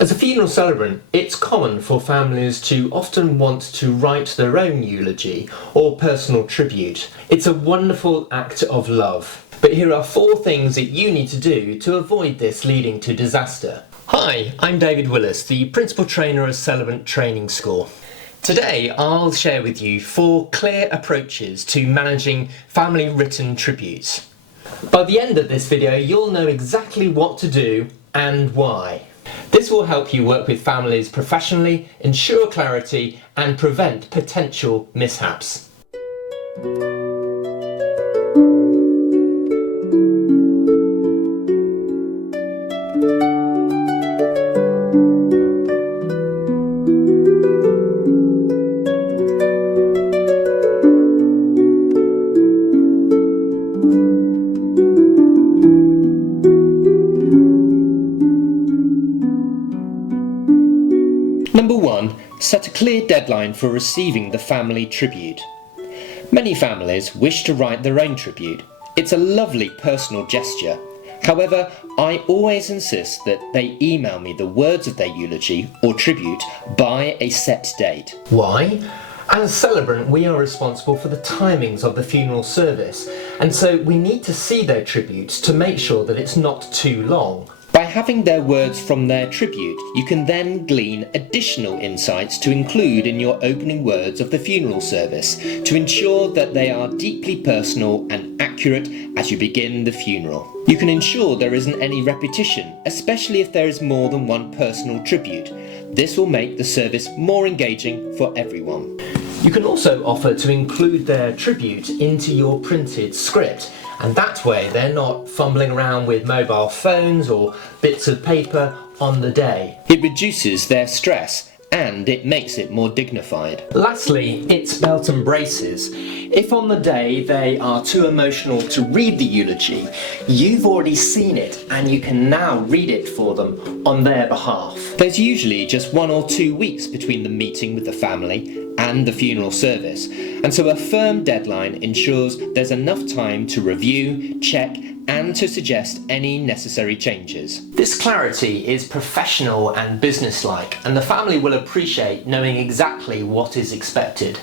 As a funeral celebrant, it's common for families to often want to write their own eulogy or personal tribute. It's a wonderful act of love. But here are 4 things that you need to do to avoid this leading to disaster. Hi, I'm David Willis, the Principal Trainer at Celebrant Training School. Today I'll share with you 4 clear approaches to managing family-written tributes. By the end of this video you'll know exactly what to do and why. This will help you work with families professionally, ensure clarity and prevent potential mishaps. Number 1. Set a clear deadline for receiving the family tribute. Many families wish to write their own tribute. It's a lovely personal gesture. However, I always insist that they email me the words of their eulogy or tribute by a set date. Why? As a celebrant, we are responsible for the timings of the funeral service, and so we need to see their tributes to make sure that it's not too long. By having their words from their tribute, you can then glean additional insights to include in your opening words of the funeral service to ensure that they are deeply personal and accurate as you begin the funeral. You can ensure there isn't any repetition, especially if there is more than one personal tribute. This will make the service more engaging for everyone. You can also offer to include their tribute into your printed script, and that way they're not fumbling around with mobile phones or bits of paper on the day. It reduces their stress and it makes it more dignified. Lastly, it's belt and braces. If on the day they are too emotional to read the eulogy, you've already seen it and you can now read it for them on their behalf. There's usually just 1 or 2 weeks between the meeting with the family and the funeral service, and so a firm deadline ensures there's enough time to review, check and to suggest any necessary changes. This clarity is professional and businesslike, and the family will appreciate knowing exactly what is expected.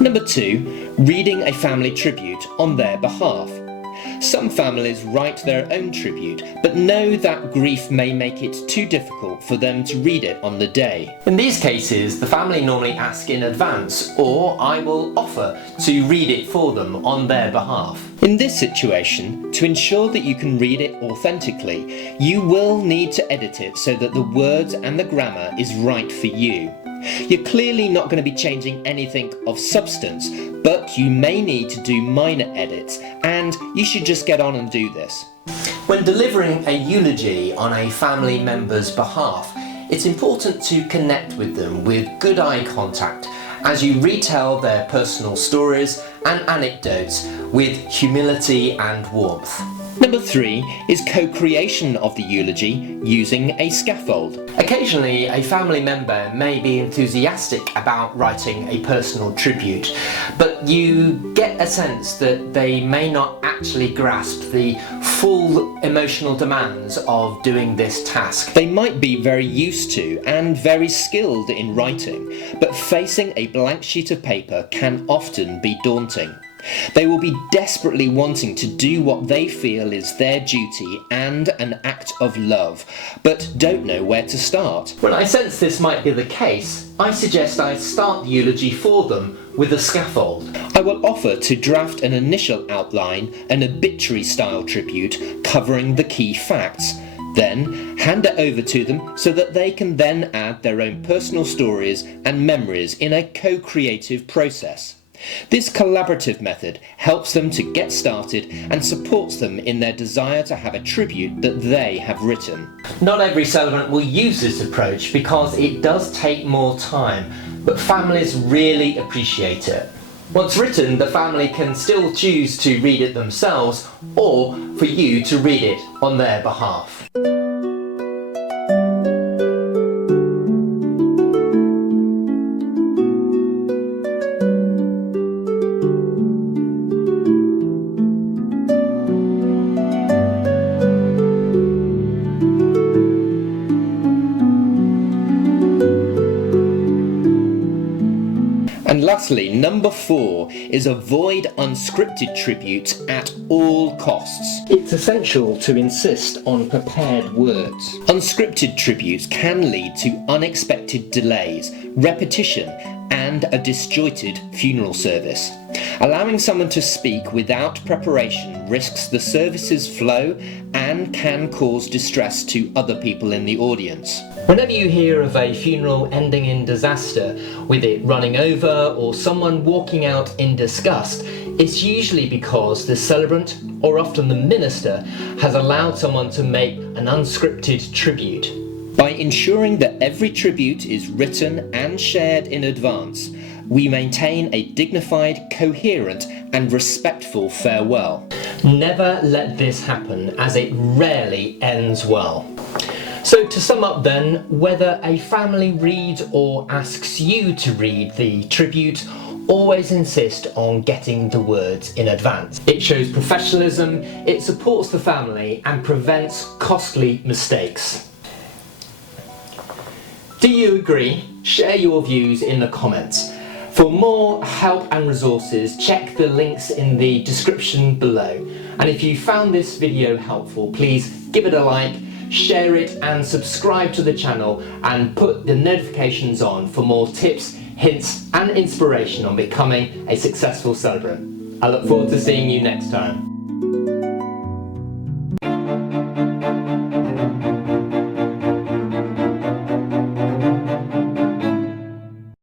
Number 2. Reading a family tribute on their behalf. Some families write their own tribute, but know that grief may make it too difficult for them to read it on the day. In these cases, the family normally ask in advance, or I will offer to read it for them on their behalf. In this situation, to ensure that you can read it authentically, you will need to edit it so that the words and the grammar is right for you. You're clearly not going to be changing anything of substance, but you may need to do minor edits, and you should just get on and do this. When delivering a eulogy on a family member's behalf, it's important to connect with them with good eye contact as you retell their personal stories and anecdotes with humility and warmth. Number 3 is co-creation of the eulogy using a scaffold. Occasionally, a family member may be enthusiastic about writing a personal tribute, but you get a sense that they may not actually grasp the full emotional demands of doing this task. They might be very used to and very skilled in writing, but facing a blank sheet of paper can often be daunting. They will be desperately wanting to do what they feel is their duty and an act of love, but don't know where to start. When I sense this might be the case, I suggest I start the eulogy for them with a scaffold. I will offer to draft an initial outline, an obituary-style tribute covering the key facts. Then hand it over to them so that they can then add their own personal stories and memories in a co-creative process. This collaborative method helps them to get started and supports them in their desire to have a tribute that they have written. Not every celebrant will use this approach because it does take more time, but families really appreciate it. Once written, the family can still choose to read it themselves or for you to read it on their behalf. And lastly, number 4 is avoid unscripted tributes at all costs. It's essential to insist on prepared words. Unscripted tributes can lead to unexpected delays, repetition, and a disjointed funeral service. Allowing someone to speak without preparation risks the service's flow and can cause distress to other people in the audience. Whenever you hear of a funeral ending in disaster, with it running over or someone walking out in disgust, it's usually because the celebrant, or often the minister, has allowed someone to make an unscripted tribute. By ensuring that every tribute is written and shared in advance, we maintain a dignified, coherent, and respectful farewell. Never let this happen, as it rarely ends well. So to sum up then, whether a family reads or asks you to read the tribute, always insist on getting the words in advance. It shows professionalism, it supports the family, and prevents costly mistakes. Do you agree? Share your views in the comments. For more help and resources, check the links in the description below. And if you found this video helpful, please give it a like, share it and subscribe to the channel, and put the notifications on for more tips, hints and inspiration on becoming a successful celebrant. I look forward to seeing you next time.